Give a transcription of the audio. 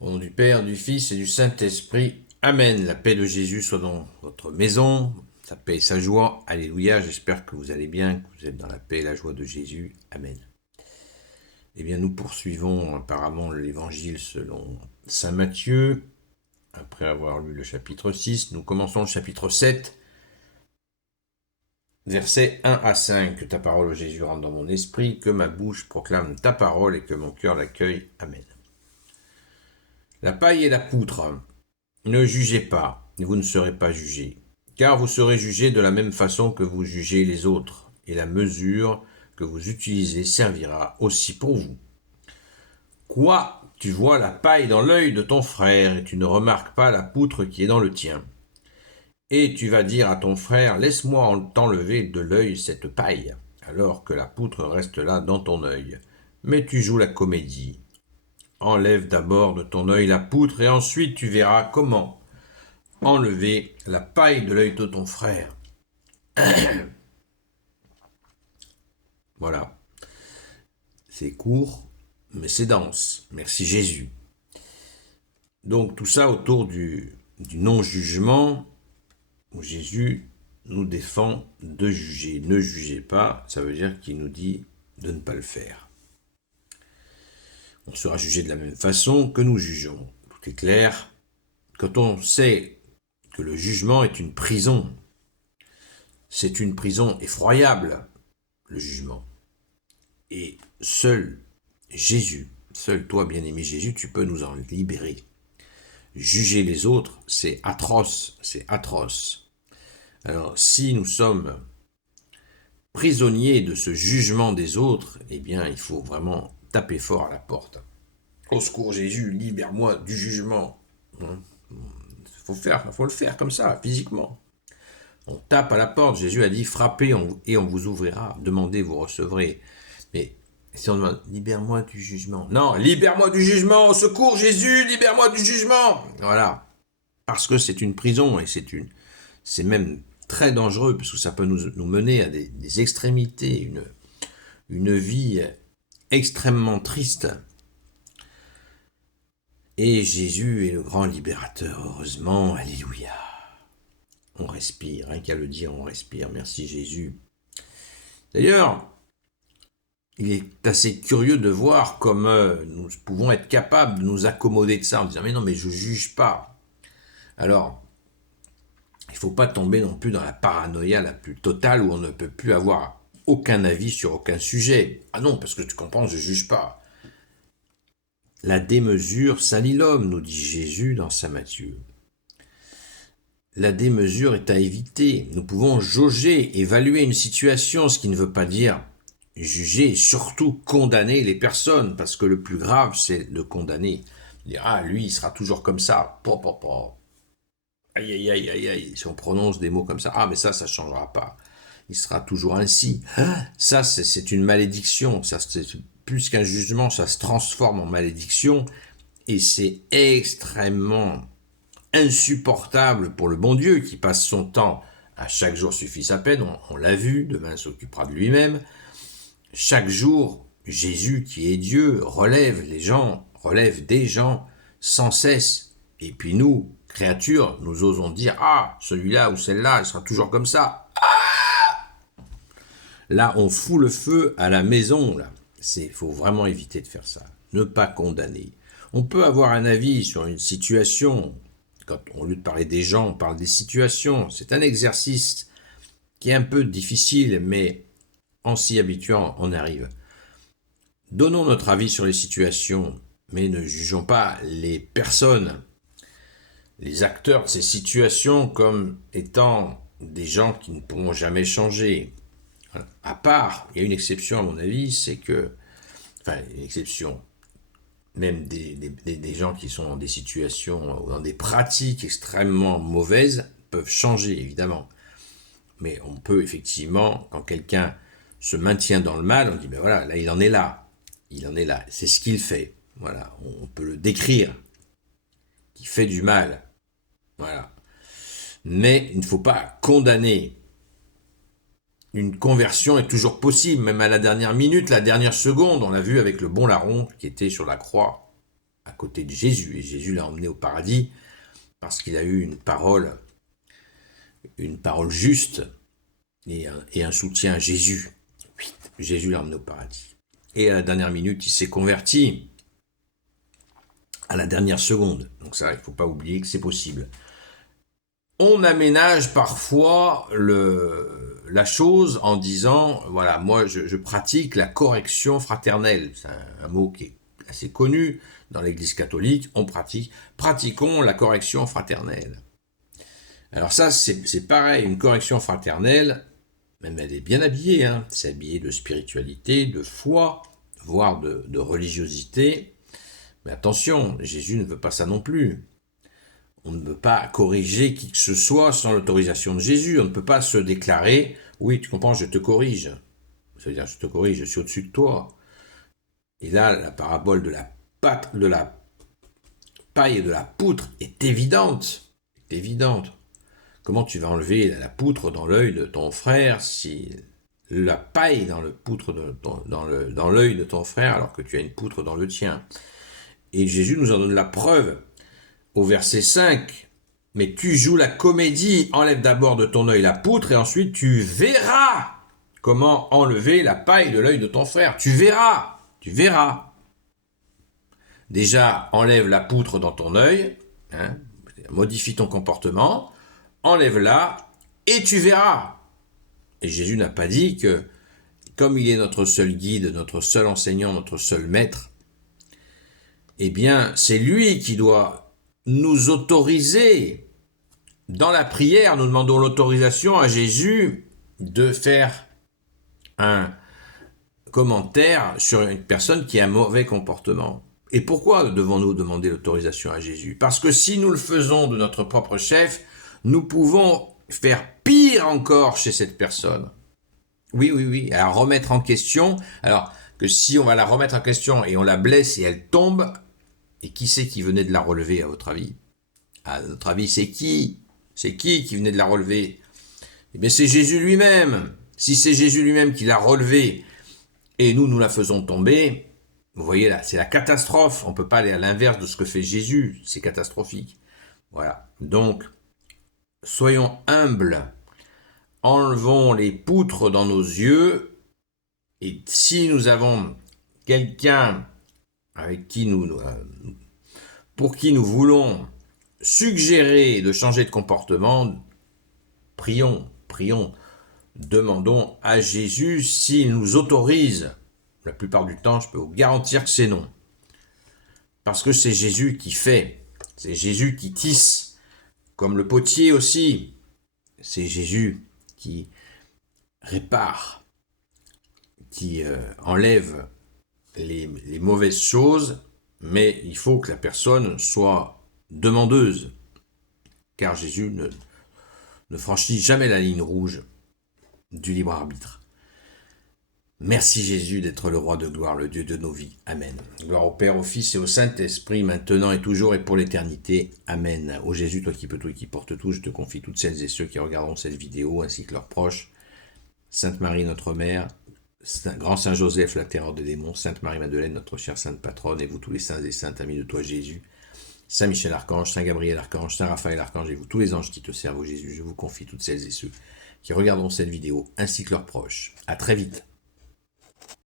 Au nom du Père, du Fils et du Saint-Esprit. Amen. La paix de Jésus soit dans votre maison, sa paix et sa joie. Alléluia. J'espère que vous allez bien, que vous êtes dans la paix et la joie de Jésus. Amen. Eh bien, nous poursuivons apparemment l'évangile selon saint Matthieu. Après avoir lu le chapitre 6, nous commençons le chapitre 7, versets 1 à 5. Que ta parole, Jésus, rentre dans mon esprit, que ma bouche proclame ta parole et que mon cœur l'accueille. Amen. La paille et la poutre. Ne jugez pas, et vous ne serez pas jugés, car vous serez jugés de la même façon que vous jugez les autres, et la mesure que vous utilisez servira aussi pour vous. Quoi, tu vois la paille dans l'œil de ton frère, et tu ne remarques pas la poutre qui est dans le tien. Et tu vas dire à ton frère, laisse-moi t'enlever de l'œil cette paille, alors que la poutre reste là dans ton œil. Mais tu joues la comédie. Enlève d'abord de ton œil la poutre, et ensuite tu verras comment enlever la paille de l'œil de ton frère. Voilà. C'est court, mais c'est dense. Merci Jésus. Donc tout ça autour du non-jugement, où Jésus nous défend de juger. Ne jugez pas, ça veut dire qu'il nous dit de ne pas le faire. On sera jugé de la même façon que nous jugeons. Tout est clair. Quand on sait que le jugement est une prison, c'est une prison effroyable, le jugement. Et seul Jésus, seul toi, bien-aimé Jésus, tu peux nous en libérer. Juger les autres, c'est atroce, c'est atroce. Alors, si nous sommes prisonniers de ce jugement des autres, eh bien, il faut vraiment taper fort à la porte. Au secours Jésus, libère-moi du jugement. Faut le faire comme ça, physiquement. On tape à la porte, Jésus a dit, frappez et on vous ouvrira, demandez, vous recevrez. Mais si on demande, libère-moi du jugement. Non, libère-moi du jugement, au secours Jésus, libère-moi du jugement. Voilà. Parce que c'est une prison et c'est même très dangereux, parce que ça peut nous mener à des extrémités, une vie extrêmement triste. Et Jésus est le grand libérateur, heureusement, alléluia. On respire, rien qu'à le dire, on respire, merci Jésus. D'ailleurs, il est assez curieux de voir comme nous pouvons être capables de nous accommoder de ça en disant « mais non, mais je juge pas ». Alors, il ne faut pas tomber non plus dans la paranoïa la plus totale où on ne peut plus avoir aucun avis sur aucun sujet. Ah non, parce que tu comprends, je ne juge pas. La démesure salit l'homme, nous dit Jésus dans saint Matthieu. La démesure est à éviter. Nous pouvons jauger, évaluer une situation, ce qui ne veut pas dire juger et surtout condamner les personnes, parce que le plus grave, c'est de condamner. Dire, ah, lui, il sera toujours comme ça. Aïe, aïe, aïe, aïe, aïe. Si on prononce des mots comme ça, ah, mais ça ne changera pas. Il sera toujours ainsi. Ça, c'est une malédiction. Ça, c'est plus qu'un jugement, ça se transforme en malédiction. Et c'est extrêmement insupportable pour le bon Dieu qui passe son temps à chaque jour suffit sa peine, on l'a vu, demain s'occupera de lui-même. Chaque jour, Jésus qui est Dieu relève des gens sans cesse. Et puis nous, créatures, nous osons dire « Ah, celui-là ou celle-là, elle sera toujours comme ça. » Là, on fout le feu à la maison. Il faut vraiment éviter de faire ça. Ne pas condamner. On peut avoir un avis sur une situation. Quand au lieu de parler des gens, on parle des situations. C'est un exercice qui est un peu difficile, mais en s'y habituant, on arrive. Donnons notre avis sur les situations, mais ne jugeons pas les personnes, les acteurs de ces situations comme étant des gens qui ne pourront jamais changer. À part, il y a une exception à mon avis, c'est que, enfin, une exception, même des gens qui sont dans des situations, dans des pratiques extrêmement mauvaises, peuvent changer, évidemment. Mais on peut effectivement, quand quelqu'un se maintient dans le mal, on dit, ben voilà, là, il en est là. Il en est là. C'est ce qu'il fait. Voilà. On peut le décrire. Qui fait du mal. Voilà. Mais il ne faut pas condamner. Une conversion est toujours possible, même à la dernière minute, la dernière seconde. On l'a vu avec le bon larron qui était sur la croix à côté de Jésus. Et Jésus l'a emmené au paradis parce qu'il a eu une parole juste et un soutien à Jésus. Jésus l'a emmené au paradis. Et à la dernière minute, il s'est converti. À la dernière seconde. Donc ça, il ne faut pas oublier que c'est possible. On aménage parfois la chose en disant, voilà, moi je pratique la correction fraternelle. C'est un mot qui est assez connu dans l'Église catholique. Pratiquons la correction fraternelle. Alors ça, c'est pareil, une correction fraternelle, même elle est bien habillée, hein. C'est habillé de spiritualité, de foi, voire de religiosité. Mais attention, Jésus ne veut pas ça non plus. On ne peut pas corriger qui que ce soit sans l'autorisation de Jésus. On ne peut pas se déclarer, oui, tu comprends, je te corrige. Ça veut dire, je te corrige, je suis au-dessus de toi. Et là, la parabole de la paille et de la poutre est évidente. C'est évidente. Comment tu vas enlever la poutre dans l'œil de ton frère si la paille dans l'œil de ton frère alors que tu as une poutre dans le tien? Et Jésus nous en donne la preuve au verset 5. Mais tu joues la comédie, enlève d'abord de ton œil la poutre et ensuite tu verras comment enlever la paille de l'œil de ton frère. Tu verras. Déjà, enlève la poutre dans ton œil, hein, modifie ton comportement, enlève-la et tu verras. Et Jésus n'a pas dit que, comme il est notre seul guide, notre seul enseignant, notre seul maître, eh bien, c'est lui qui doit nous autoriser. Dans la prière, nous demandons l'autorisation à Jésus de faire un commentaire sur une personne qui a un mauvais comportement. Et pourquoi devons-nous demander l'autorisation à Jésus? Parce que si nous le faisons de notre propre chef, nous pouvons faire pire encore chez cette personne. Oui, à remettre en question. Alors que si on va la remettre en question et on la blesse et elle tombe, et qui c'est qui venait de la relever à votre avis? À notre avis, c'est qui? C'est qui venait de la relever? Eh bien, c'est Jésus lui-même. Si c'est Jésus lui-même qui l'a relevée et nous la faisons tomber, vous voyez là, c'est la catastrophe. On ne peut pas aller à l'inverse de ce que fait Jésus. C'est catastrophique. Voilà. Donc, soyons humbles. Enlevons les poutres dans nos yeux. Et si nous avons quelqu'un avec qui pour qui nous voulons suggérer de changer de comportement, prions, demandons à Jésus s'il nous autorise. La plupart du temps, je peux vous garantir que c'est non. Parce que c'est Jésus qui fait, c'est Jésus qui tisse, comme le potier aussi. C'est Jésus qui répare, qui enlève les mauvaises choses, mais il faut que la personne soit demandeuse, car Jésus ne franchit jamais la ligne rouge du libre arbitre. Merci Jésus d'être le roi de gloire, le Dieu de nos vies. Amen. Gloire au Père, au Fils et au Saint-Esprit, maintenant et toujours et pour l'éternité. Amen. Ô Jésus, toi qui peux tout et qui porte tout, je te confie toutes celles et ceux qui regarderont cette vidéo, ainsi que leurs proches. Sainte Marie, notre Mère, Grand Saint Joseph, la terreur des démons, Sainte Marie-Madeleine, notre chère Sainte Patronne, et vous tous les saints et saintes amis de toi Jésus, Saint Michel Archange, Saint Gabriel Archange, Saint Raphaël Archange, et vous tous les anges qui te servent, ô Jésus, je vous confie toutes celles et ceux qui regarderont cette vidéo, ainsi que leurs proches. À très vite.